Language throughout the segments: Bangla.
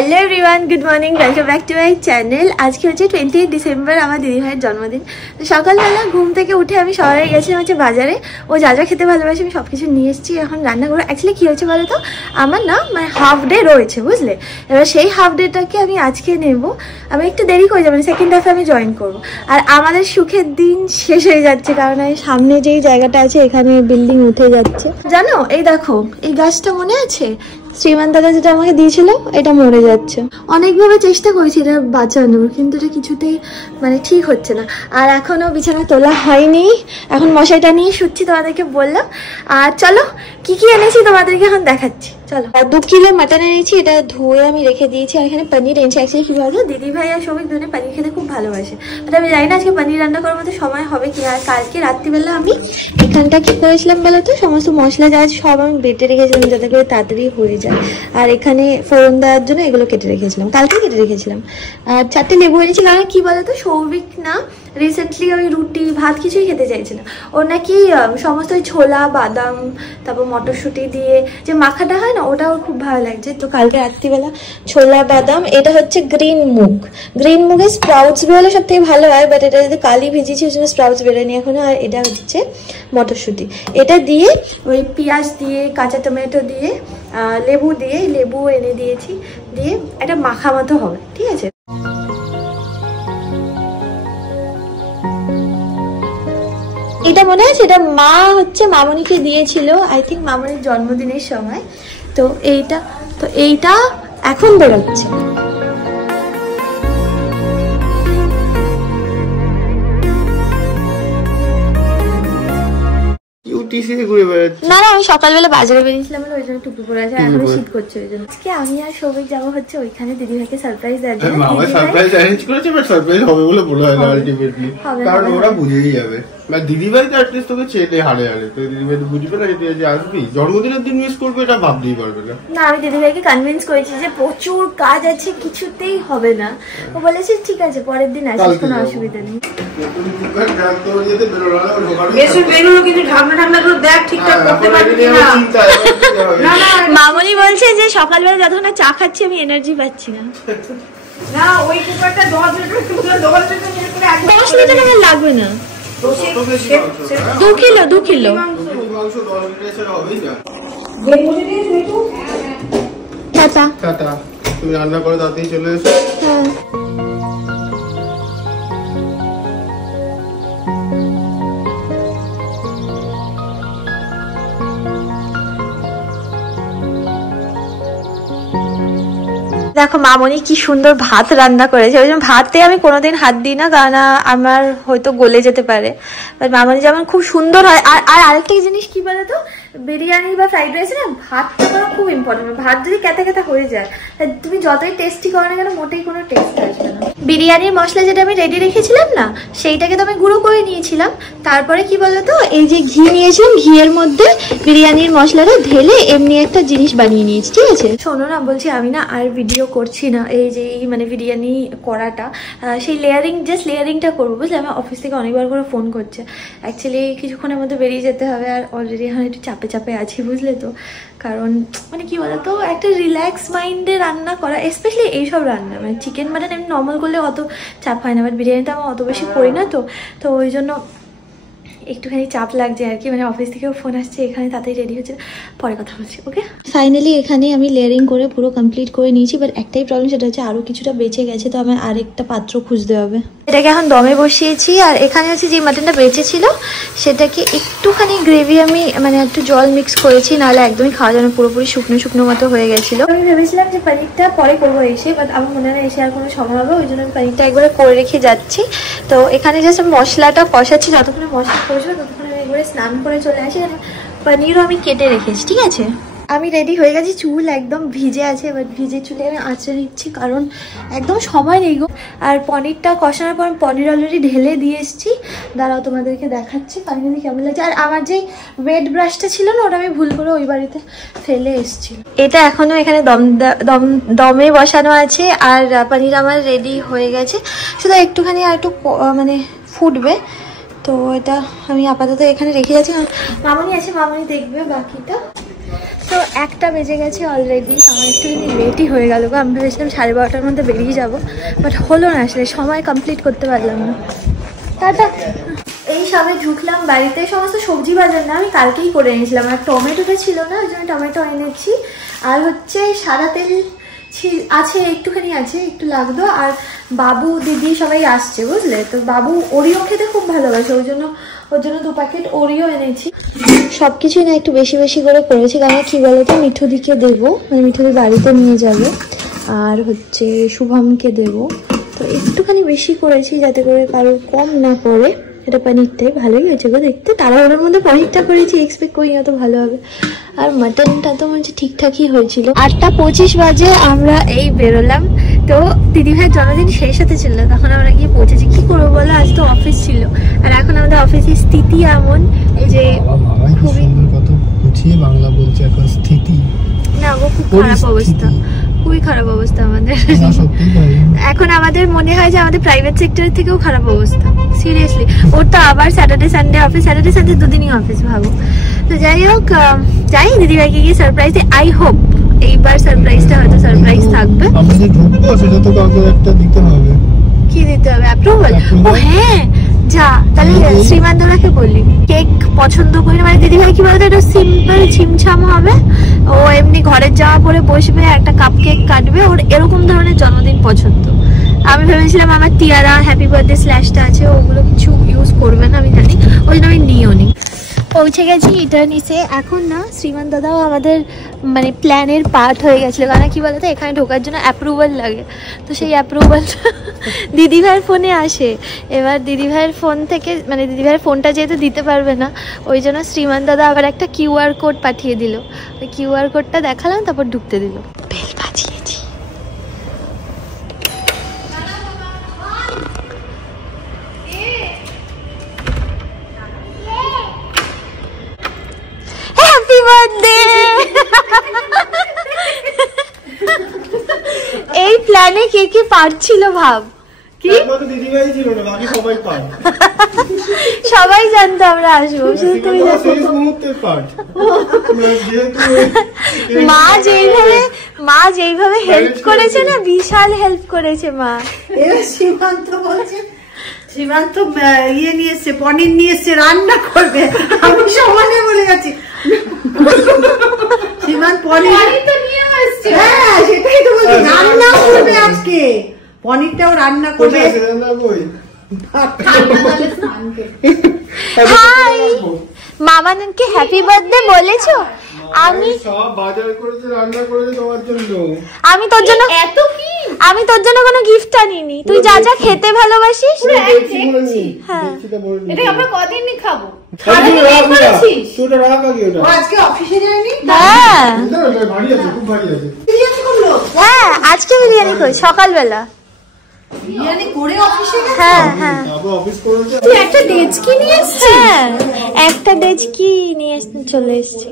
Hello everyone, good morning, welcome back to my channel. আজকে হচ্ছে 20 ডিসেম্বর, আমার দিদিভাইয়ের জন্মদিন। তো সকালবেলা ঘুম থেকে উঠে আমি শহরে গেছিলাম হচ্ছে বাজারে। ও যা যা খেতে ভালোবাসে আমি সব কিছু নিয়ে এসেছি, এখন রান্না করবো। অ্যাকচুয়ালি কী হয়েছে বলো তো, আমার না মানে হাফ ডে রয়েছে, বুঝলে। এবার সেই হাফ ডেটাকে আমি আজকে নেব। আমি একটু দেরি করে যাবো, সেকেন্ড হাফে আমি জয়েন করবো। আর আমাদের সুখের দিন শেষ হয়ে যাচ্ছে, কারণ এই সামনে যেই জায়গাটা আছে এখানে বিল্ডিং উঠে যাচ্ছে। জানো, এই দেখো এই গাছটা মনে আছে, শ্রীমান দাদা যেটা আমাকে দিয়েছিল, এটা মরে যাচ্ছে। অনেকভাবে চেষ্টা করেছি এটা বাঁচানোর, কিন্তু এটা কিছুতেই মানে ঠিক হচ্ছে না। আর এখনো বিছানা তোলা হয়নি, এখন মশাইটা নিয়ে শুচ্ছি, তোমাদেরকে বললাম। আর চলো কি কি এনেছি তোমাদেরকে এখন দেখাচ্ছি, চলো। 2 কিলো মাটন এনেছি, এটা ধুয়ে আমি রেখে দিয়েছি। আর এখানে পনির এনেছি। অ্যাকচুয়ালি কি বলতো, দিদি ভাই আর সবাই দুজনে পনির খেতে খুব ভালোবাসে, বাট আমি জানি না আজকে পনির রান্না করার মতো সময় হবে কি। আর কালকে রাত্রিবেলা আমি এখানটা কি করেছিলাম বলো তো, সমস্ত মশলা যা সব আমি বেটে রেখেছিলাম যাতে করে তাড়াতাড়ি হয়ে যায়। আর এখানে ফোড়ন দেওয়ার জন্য এগুলো কেটে রেখেছিলাম, কালকে কেটে রেখেছিলাম। আর 4টে লেবু এনেছি, কারণ কি বলতো, সৌভিক না রিসেন্টলি ওই রুটি ভাত কিছুই খেতে চাইছে না। ওর নাকি সমস্ত ওই ছোলা বাদাম তারপর মটরশুঁটি দিয়ে যে মাখাটা হয় না, ওটা ওর খুব ভালো লাগছে। তো কালকে রাত্রিবেলা ছোলা বাদাম, এটা হচ্ছে গ্রিন মুগ, গ্রিন মুগের স্প্রাউটস বেরোলে সব থেকে ভালো হয়, বাট এটা যদি কালি ভিজিয়েছি ওই জন্য স্প্রাউটস বেরোয়নি এখনো। আর এটা হচ্ছে মটরশুঁটি, এটা দিয়ে ওই পেঁয়াজ দিয়ে কাঁচা টমেটো দিয়ে লেবু দিয়ে, লেবু এনে দিয়েছি, দিয়ে একটা মাখা মতো হবে, ঠিক আছে। এটা মনে আছে, এটা মা হচ্ছে মামনিকে দিয়েছিল, আই থিঙ্ক মামনির জন্মদিনের সময়। তো এইটা এখন বেরোচ্ছে। না না, আমি সকালবেলা বাজারে বেরিয়েছিলাম, ওই জন্য টুপি পরে আছে, এখন শীত করছে ওই জন্য। আজকে আমি আর সৌভিক যাবো হচ্ছে ওইখানে দিদিভাইকে সারপ্রাইজ দেওয়ার জন্য। মামা সারপ্রাইজ অ্যারেঞ্জ করেছে, বাট সারপ্রাইজ হবে বলে বলা হয় না আলটিমেটলি, কারণ ওরা বুঝেই যাবে। মানে দিদিভাই তো অ্যাটলিস্ট তোকে চেনে হাড়ে হাড়ে, তো দিদিভাই তো বুঝবে না যে আসবি, জন্মদিনের দিন মিস করবে এটা ভাবতেই পারবে না। না, আমি দিদিভাইকে কনভিন্স করেছি যে প্রচুর কাজ আছে, কিছুতেই হবে না। ও বলেছে ঠিক আছে পরের দিন আসিস, কোনো অসুবিধা নেই। মামনি বলছে যে সকালবেলা যতক্ষণ না চা খাচ্ছি আমি এনার্জি পাচ্ছি না। 10 লিটার আমার লাগবে না, 2 কিলো। টাটা, তুমি রান্না করে তাড়াতাড়ি চলে এসো। হ্যাঁ, দেখো মামনি কি সুন্দর ভাত রান্না করেছে। ওই জন্য ভাতে আমি কোনোদিন হাত দিই না, কারণ আমার হয়তো গলে যেতে পারে। মামনি যেমন খুব সুন্দর হয়। আর আরেকটা জিনিস কি বলতো, বিরিয়ানি বা ফ্রাইড রাইসে না ভাতটা করা খুব ইম্পর্টেন্ট। ভাত যদি ক্যাথা ক্যাথা হয়ে যায়, তুমি যতই টেস্টি করো না কেন মোটেই কোনো টেস্ট আসবে না। বিরিয়ানির মশলা যেটা আমি রেডি রেখেছিলাম না, সেইটাকে তো আমি গুঁড়ো করে নিয়েছিলাম। তারপরে কি বলতো, এই যে ঘি নিয়েছিলাম, ঘিয়ের মধ্যে বিরিয়ানির মশলাটা ঢেলে এমনি একটা জিনিস বানিয়ে নিয়েছি, ঠিক আছে। শোনো না, বলছি আমি না আর ভিডিও করছি না, এই যে মানে বিরিয়ানি করাটা, সেই জাস্ট লেয়ারিংটা করবো, বুঝলে। আমার অফিস থেকে অনেকবার করে ফোন করছে, অ্যাকচুয়ালি কিছুক্ষণের মধ্যে বেরিয়ে যেতে হবে। আর অলরেডি এখন একটু চাপে আছি, বুঝলে তো। কারণ মানে কি বলতো, একটা রিল্যাক্স মাইন্ডে রান্না করা, স্পেশালি এইসব রান্না মানে চিকেন মাটন এমনি নর্মাল করলে অত চাপ হয় না, বাট বিরিয়ানিটা আমি অত বেশি করি না, তো ওই জন্য একটুখানি চাপ লাগছে আর কি। মানে অফিস থেকেও ফোন আসছে, এখানে তাড়াতাড়ি রেডি হচ্ছে, পরে কথা বলছি, ওকে। ফাইনালি এখানে আমি লেয়ারিং করে পুরো কমপ্লিট করে নিয়েছি, বাট একটাই প্রবলেম, সেটা হচ্ছে আরও কিছুটা বেঁচে গেছে, তো আমার আরেকটা পাত্র খুঁজতে হবে। এটাকে এখন দমে বসিয়েছি। আর এখানে হচ্ছে যে মাটনটা বেঁচে ছিল সেটাকে একটুখানি গ্রেভি আমি মানে একটু জল মিক্স করেছি, নাহলে একদমই খাওয়া যাবে, পুরোপুরি শুকনো মতো হয়ে গেছিলো। আমি ভেবেছিলাম যে পনিরটা পরে করবো এসে, বাট আমার মনে হয় এসে আর কোনো সময় হবে, ওই জন্য আমি পনিরটা একবারে করে রেখে যাচ্ছি। তো এখানে জাস্ট মশলাটা কষাচ্ছি, যতক্ষণে মশলা কষবে ততক্ষণে আমি একবারে স্নান করে চলে আসি। পনিরও আমি কেটে রেখেছি, ঠিক আছে। আমি রেডি হয়ে গেছি, চুল একদম ভিজে আছে, এবার ভিজে চুলে আমি আঁচড়ে নিচ্ছি, কারণ একদম সময় নেই গো। আর পনিরটা কষানোর পর পনির অলরেডি ঢেলে দিয়ে এসেছি, দাঁড়াও তোমাদেরকে দেখাচ্ছি ফাইনালি কেমন লাগছে। আর আমার যে ওয়েট ব্রাশটা ছিল না, ওটা আমি ভুল করে ওই বাড়িতে ফেলে এসেছি। এটা এখনো এখানে দমে বসানো আছে। আর পনির আমার রেডি হয়ে গেছে, শুধু একটুখানি আর একটু মানে ফুটবে। তো এটা আমি আপাতত এখানে রেখে যাচ্ছি, মামনি আছে, মামনি দেখবে বাকিটা। তো 1টা বেজে গেছে অলরেডি, আমার একটুখানি লেটই হয়ে গেল। আমি ভেবেছিলাম 12:30টার মধ্যে বেরিয়ে যাব, বাট হলো না, আসলে সময় কমপ্লিট করতে পারলাম না। টাটা। এই সবে ঢুকলাম বাড়িতে, সমস্ত সবজি বাজার না আমি কালকেই করে এনেছিলাম, আর টমেটোটা ছিল না, ওই জন্য টমেটো এনেছি। আর হচ্ছে সাদা তেল আছে, একটুখানি আছে, একটু লাগতো। আর বাবু দিদি সবাই আসছে বুঝলে, তো বাবু ওরিও খেতে খুব ভালোবাসে, ওর জন্য 2 প্যাকেট ওরিও এনেছি। সবকিছুই না একটু বেশি বেশি করে করেছি, কারণ কি বলতো মিঠুদিকে দেবো, মানে মিঠুদি বাড়িতে নিয়ে যাবে, আর হচ্ছে শুভমকে দেবো, তো একটুখানি বেশি করেছি যাতে করে কারোর কম না পড়ে। এটা পনিরটাই ভালোই হয়েছে গো দেখতে, তাড়াহুড়োর মধ্যে পনিরটা করেছি, এক্সপেক্ট করি এত ভালো হবে। আর মাটনটা তো মনে হচ্ছে ঠিকঠাকই হয়েছিল। 8:25 বাজে আমরা এই বেরোলাম, তো দিদিভাইয়ের জন্মদিন সেই সাথে ছিল, তখন আমরা গিয়ে পৌঁছেছি। কি করবো বলো, আজ তো অফিস ছিল, আর এখন আমাদের অফিসের স্থিতি এমন যে খুবই বাংলা বলছে এখন স্থিতি না গো, খুব খারাপ অবস্থা, খুবই খারাপ অবস্থা আমাদের। এখন আমাদের মনে হয় যে আমাদের প্রাইভেট সেক্টরের থেকেও খারাপ অবস্থা, সিরিয়াসলি। ওর তো আবার Saturday Sunday office, Saturday Sunday 2 দিনই অফিস, ভাবো। তো যাই হোক, যাই দিদিভাইকে গিয়ে সারপ্রাইজ, আই হোপ এইবার সারপ্রাইজটা হয়তো সারপ্রাইজ থাকবে। আমাদের ঢুকবো সেটা তো কাউকে একটা দিতে হবে। কি দিতে হবে? অ্যাপ্রুভাল? ও হ্যাঁ, যা তাহলে শ্রীমান্তরাকে বললি কেক পছন্দ করি, মানে দিদিভাই কি বলতো, এটা সিম্পল ছিমছাম হবে, ও এমনি ঘরের জামা পরে বসবে, একটা কাপ কেক কাটবে, ওর এরকম ধরনের জন্মদিন পছন্দ। আমি ভেবেছিলাম আমার টিয়ারা হ্যাপি বার্থডে স্ল্যাশটা আছে, ওগুলো কিছু ইউজ করবে না আমি জানি, ওই জন্য আমি নিয়েও নি। পৌঁছে গেছি এটা নিচে। এখন না শ্রীমান দাদাও আমাদের মানে প্ল্যানের পার্ট হয়ে গেছিলো, কারণ কি বলতো এখানে ঢোকার জন্য অ্যাপ্রুভাল লাগে, তো সেই অ্যাপ্রুভালটা দিদিভাইয়ের ফোনে আসে। এবার দিদিভাইয়ের ফোন থেকে, মানে দিদিভাইয়ের ফোনটা যেহেতু দিতে পারবে না, ওই জন্য শ্রীমান দাদা আবার একটা QR কোড পাঠিয়ে দিল, ওই QR কোডটা দেখালাম, তারপর ঢুকতে দিল। বেল বাজিয়েছি। Happy birthday. এই প্ল্যানে কে কে পারছিল ভাব, কি দিদিভাই ছিল না, বাকি সবাই পার। সবাই জানতো আমরা আসবো, শুধু তুমি জানো। মা যেইভাবে হেল্প করেছে না, বিশাল হেল্প করেছে মা। সীমান্ত বলছে, সীমান্ত ইয়ে নিয়ে এসছে, পনির নিয়ে এসছে, রান্না করবে। আমি সমানে বলে গেছি সীমান্ত পনির তো নিয়ে আসছে। হ্যাঁ সেটাই তো বলছি, রান্না করবে আজকে, পনিরটাও রান্না করবে। হাই, মামানকে হ্যাপি বার্থডে বলেছো? আমি সব বাজার করেছে, রান্না করেছে তোমার জন্য। আমি তোর জন্য এত কি, আমি তোর জন্য কোনো গিফট আনিনি, তুই যা যা খেতে ভালোবাসিস। হ্যাঁ, এটা আমরা কদিনই খাবো। আজকে অফিসে যায়নি? হ্যাঁ ভারী আছে, খুব ভারী আছে। হ্যাঁ আজকে বিরিয়ানি করি সকালবেলা। বিরিয়ানি করে অফিসে গেছে? হ্যাঁ হ্যাঁ, অফিস করেছে। তুই একটা ডেচকি নিয়ে এসেছিস? হ্যাঁ একটা ডেচকি নিয়ে চলে এসেছি।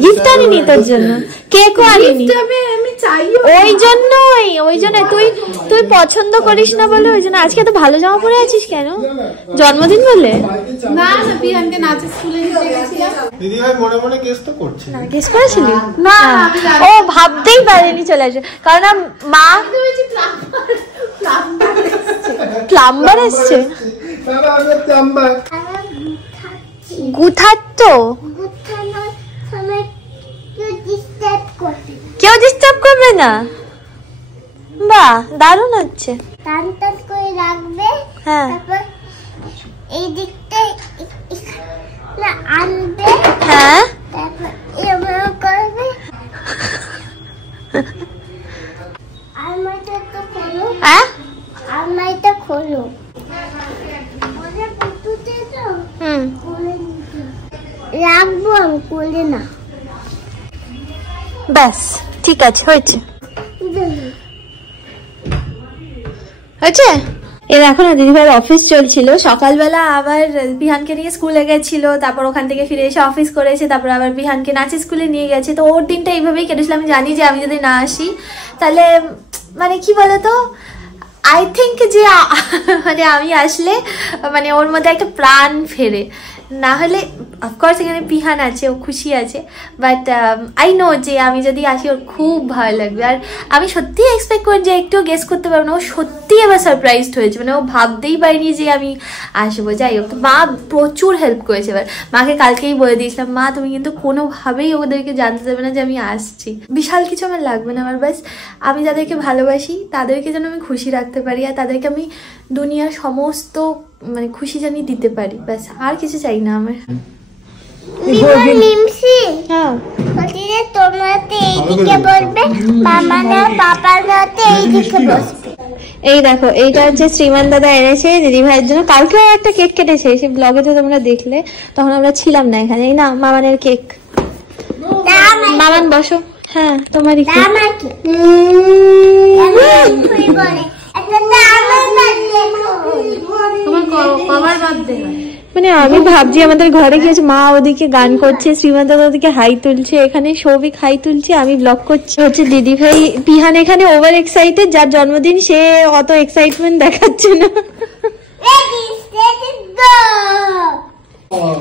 গিফট আনিনি তোর জন্য, কেকও আনিনি। আমি চাই ওই জন্য তুই পছন্দ করিস না বলে, ওই জন্য আজকে এত ভালো জামা পরে আছিস কেন? জন্মদিন বলে? না না, বিয়ানকে নাচের স্কুলে নিয়ে গেছিলাম। দিদিভাই মনে মনে কেস তো করছে। না গেস করেছিলি? না ও ভাবতেই পারেনি চলে আসে, কারণ মা প্লাম্বার এসছে। গুথাতো কেউ ডিস্টার্ব করবে না। বাহ দারুণ হচ্ছে। টান টান করে রাখবে, হ্যাঁ তারপর এই দিকটা না আনবে, হ্যাঁ তারপর এমন করবে। আলমারিটা তো খোলো, হ্যাঁ আলমারিটা খোলো। ওটা পুতুতে তো খুলে নিতে রাখবো, আমি খুলে না। ব্যাস ঠিক আছে, হয়েছে এর। এখন দিদিভাইয়ের অফিস চলছিল, সকালবেলা আবার বিহানকে নিয়ে স্কুলে গেছিল, তারপর ওখান থেকে ফিরে এসে অফিস করেছে, তারপর আবার বিহানকে নাচের স্কুলে নিয়ে গেছে। তো ওর দিনটা এইভাবেই কেটেছিল। আমি জানি যে আমি যদি না আসি তাহলে মানে কি বলতো, আই থিঙ্ক যে মানে আমি আসলে মানে ওর মধ্যে একটা প্রাণ ফেরে, না হলে অফকোর্স এখানে পিহান আছে, ও খুশি আছে, বাট আই নো যে আমি যদি আসি ওর খুব ভালো লাগবে। আর আমি সত্যি এক্সপেক্ট করি যে একটু গেস করতে পারবো না, ও সত্যি এবার সারপ্রাইজড হয়েছে, মানে ও ভাবতেই পারিনি যে আমি আসবো। যাই হোক, মা প্রচুর হেল্প করেছে। এবার মাকে কালকেই বলে দিয়েছিলাম, মা তুমি কিন্তু কোনোভাবেই ওদেরকে জানতে দেবে না যে আমি আসছি, বিশাল কিছু আমার লাগবে না, আমার বাস আমি যাদেরকে ভালোবাসি তাদেরকে যেন আমি খুশি রাখতে পারি, আর তাদেরকে আমি দুনিয়ার সমস্ত মানে খুশি জানি দিতে পারি, ব্যাস আর কিছু চাই না আমার। হ্যাঁ, এই দেখো এইটা হচ্ছে শ্রীমান দাদা এনেছে দিদি ভাইয়ের জন্য, কালকেও একটা কেক কেটেছে, সে ব্লগে তো তোমরা দেখলে, তখন আমরা ছিলাম না এখানে। এই না মামানের কেক, মামান বসো। হ্যাঁ তোমারই মানে আমি ভাবছি আমাদের ঘরে গিয়েছে, মা ওদিকে গান করছে, শ্রীমান দাদা ওদিকে হাই তুলছে, এখানে সৌভিক হাই তুলছে, আমি ব্লগ করছি, হচ্ছে দিদি ভাই পিহান এখানে ওভার এক্সাইটেড, যার জন্মদিন সে অত এক্সাইটমেন্ট দেখাচ্ছে না।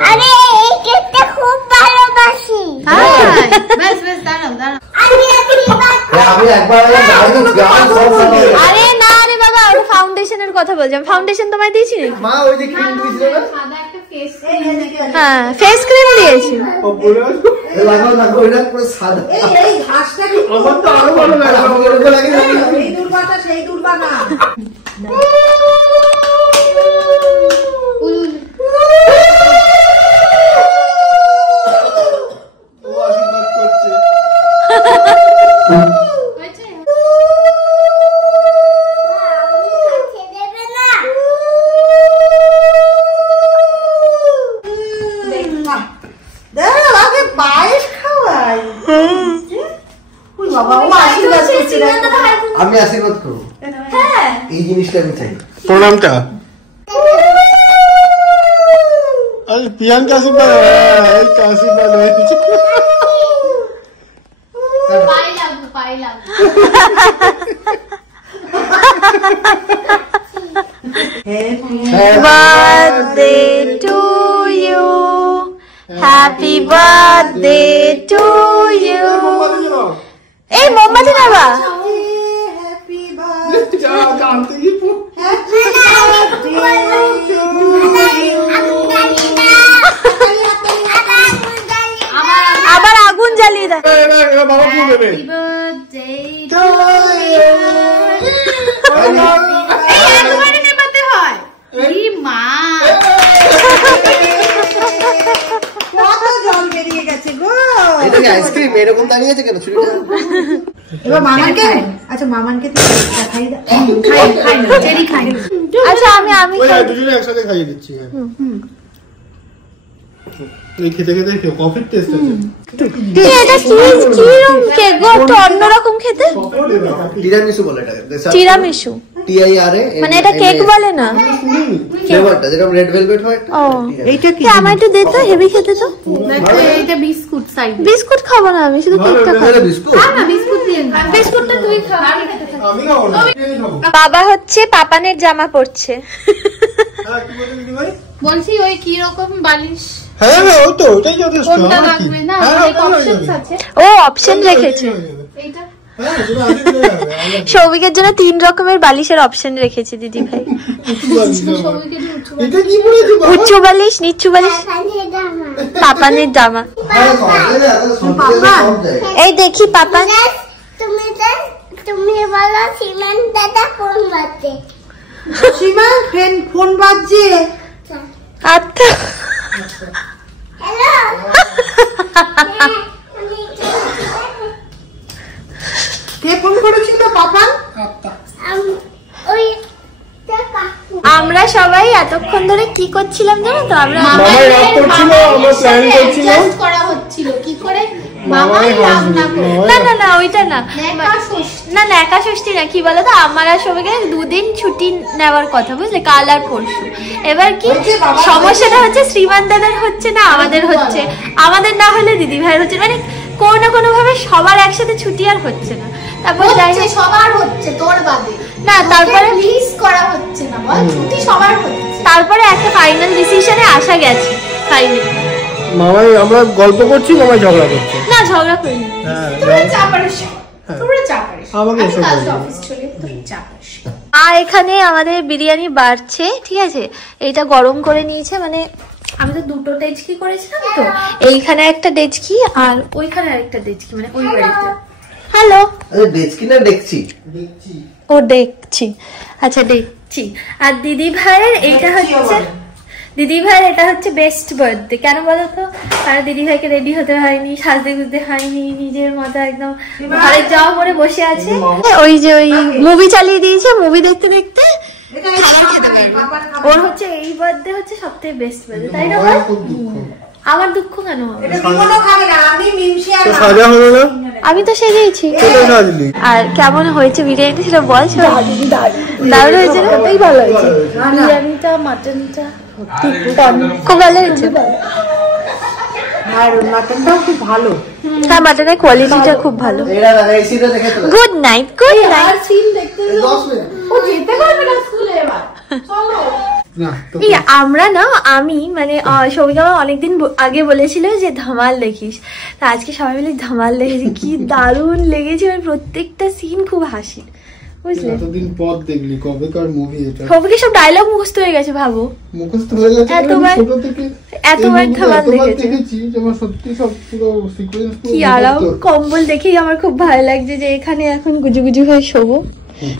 আরে এই কেকটা খুব ভালোবাসি। বেশ বেশ দাঁড়াও দাঁড়াও। আমি একবার আরে না রে বাবা, ওটা ফাউন্ডেশনের কথা বলছি, আমি ফাউন্ডেশন তোমায় দিয়েছি নাকি? মা ওই যে ক্রিম দিয়েছিল না, সাদা একটা ফেস হ্যাঁ ফেস ক্রিম দিয়েছি। ও বলে লাগাও না, ওইটা পুরো সাদা। এই ঘাসটা কি আমার তো আরো ভালো লাগে, আমার তো লাগে এই দুর্বাটা সেই দুর্বাটা। ও আশীর্বাদ করছে। আমি আশীর্বাদ করবো, এই জিনিসটা আমি চাই। প্রণামটা পিয়ানকে আশীর্বাদ, এই তো আশীর্বাদ হয়েছে। Birthday to you, happy birthday to you. এই মোমবাতি নেবা? আবার আগুন জ্বালিয়ে দেয়। বাবা ফুল দেবে। একবারে নেবাতে হয়। এই মা কত জল বেরিয়ে গেছে গো। এটা কি আইসক্রিম এরকম দাঁড়িয়ে আছে কেন ছুরিটা? এবার মামানকে, আচ্ছা মামানকে তো খাই দাও। খাই না, চেরি খাই না। আচ্ছা আমি ওই দুজনে একসাথে খাইয়ে দিচ্ছি। এই খেতে খেতে কফির টেস্ট আছে। এটা কি রকম কেক গো, একটু অন্যরকম খেতে। টিরামিসু বলে এটা। টিরামিসু TIRA, মানে এটা কেক বলে না, ফ্লেভারটা যেটা রেড ভেলভেট হয়। ও এইটা কি? আমার একটু দে তো, হেভি খেতে তো। এটা বিস্কুট সাইড। বিস্কুট খাবো না আমি, শুধু কেকটা খাবো। বিস্কুট না বিস্কুট দিয়ে না, বিস্কুটটা তুই খা। আমি খাবো না, আমি খাবো। বাবা হচ্ছে পাপানের জামা পরছে। হ্যাঁ কি বলেন দিদি ভাই? বলছি ওই কি রকম বালিশ হ্যাঁ ও তো ওটাই যথেষ্ট। কোনটা লাগবে না, অনেক অপশনস আছে। ও অপশন রেখেছে, এইটা হ্যাঁ যেটা আছে সেটাই হবে। সৌভিকের জন্য 3 রকমের বালিশের অপশন রেখেছে দিদি ভাই। এটা কি বলেছে বাবা? উচ্চ বালিশ, নিচু বালিশ, পাপানের জামা। এই দেখি পাপা, তুমি বলো সীমান দাদা ফোন বাজছে। সীমা ফোন বাজছে। আচ্ছা হ্যালো কে ফোন করেছিল পাপা? ওই আমরা সবাই এতক্ষণ ধরে কি করছিলাম জানো তো? আমরা মামা রাগ করছিল, আমরা প্ল্যান করছিল করা হচ্ছিল কি করে মামাই লাভ না করে। না না ওইটা না, না না একা ষষ্ঠী না, কি বলতো আমার আর সবাইকে 2 দিন ছুটি নেওয়ার কথা, বুঝলে, কাল আর পরশু। এবার কি সমস্যাটা হচ্ছে, শ্রীমান দাদার হচ্ছে না, আমাদের হচ্ছে, আমাদের না হলে দিদি ভাইয়ের হচ্ছে, মানে কোনো না কোনো ভাবে সবার একসাথে ছুটি আর হচ্ছে না। তারপর যাই হোক সবার হচ্ছে তোর বাদে না, তারপরে মিস করা হচ্ছে না, বল ছুটি সবার হচ্ছে। তারপরে একটা ফাইনাল ডিসিশনে আসা গেছে, ফাইনালি মামাই আমরা গল্প করছি, মামাই ঝগড়া করছে। না ঝগড়া করিনি। হ্যাঁ তোমরা চা পারিস, তোমরা চা পারিস, আমাকে আমি এসব কাল বলবি। অফিস চলে তুমি চা পারিস। আর এখানে আমাদের বিরিয়ানি বাড়ছে, ঠিক আছে, এইটা গরম করে নিয়েছে, মানে আমি তো দুটো ডেচকি করেছিলাম তো, এইখানে একটা ডেচকি আর ওইখানে আরেকটা ডেচকি, মানে ওই বাড়িতে। হ্যালো, ডেচকি না দেখছি? ও দেখছি, আচ্ছা দেখছি। আর দিদি ভাইয়ের এইটা হচ্ছে, দিদি ভাইয়ের এটা হচ্ছে বেস্ট বার্থডে। কেন বলো তো? কারণ দিদি ভাইকে রেডি হতে হয়নি, সাজতে গুজতে হয়নি, নিজের মতো একদম ঘরে যাওয়া পরে বসে আছে। ওই যে ওই মুভি চালিয়ে দিয়েছে, মুভি দেখতে দেখতে ওর হচ্ছে এই বার্থডে হচ্ছে সবথেকে বেস্ট বার্থডে, তাই না? খুব দুঃখ। আমার দুঃখ কেন হবে? এটা জীবনও খাবে না, আমি মিমসি আর তো সাজা হলো না? আমি তো সেজেইছি। কোথায় সাজলি? আর কেমন হয়েছে বিরিয়ানিটা সেটা বল। দারুণ হয়েছে না? সত্যিই ভালো হয়েছে বিরিয়ানিটা, মাটনটা খুব ভালো হয়েছে। আর মাটনটাও খুব ভালো। হ্যাঁ, মাটনের কোয়ালিটিটা খুব ভালো। এরা এসিটা দেখে তো good night, good night. Scene দেখতে ও যেতে পারবে না স্কুলে এবার, চলো না তো এই আমরা না, আমি মানে সৌভিক আমার অনেকদিন আগে বলেছিল যে ধামাল দেখিস, তা আজকে সবাই মিলে ধামাল দেখেছি, কি দারুণ লেগেছে, মানে প্রত্যেকটা সিন খুব হাসি, বুঝলে? এতদিন পর দেখলি, কবেকার মুভি এটা? সৌভিকের সব ডায়লগ মুখস্থ হয়ে গেছে, ভাবো। মুখস্থ হয়ে গেছে। এতবার- ছোট থেকে এতবার এই movie ধামাল এতবার দেখেছি। দেখেছি যে আমার সত্যি সব পুরো সিকোয়েন্স কি আরাম, কম্বল দেখেই আমার খুব ভালো লাগছে যে এখানে এখন গুজু গুজু হয়ে শোবো।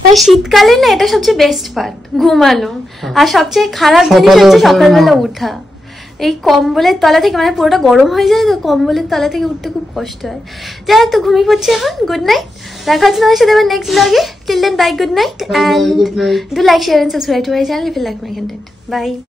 আর শীতকালে না এটা সবচেয়ে বেস্ট পার্ট, ঘুমানো। আর সবচেয়ে খারাপ জিনিস সকালে হচ্ছে ওঠা, সকালবেলা হ্যাঁ। উঠা। এই কম্বলের তলা থেকে, মানে পুরোটা গরম হয়ে যায় তো, কম্বলের তলা থেকে উঠতে খুব কষ্ট হয়। যাই হোক, তো ঘুমিয়ে পড়ছি এখন। গুড নাইট, দেখা হচ্ছে তোমার সাথে আবার নেক্সট ব্লগে। Till then, bye, good night, Bye, and good night. do like, share and subscribe to my channel if you like my content. Bye.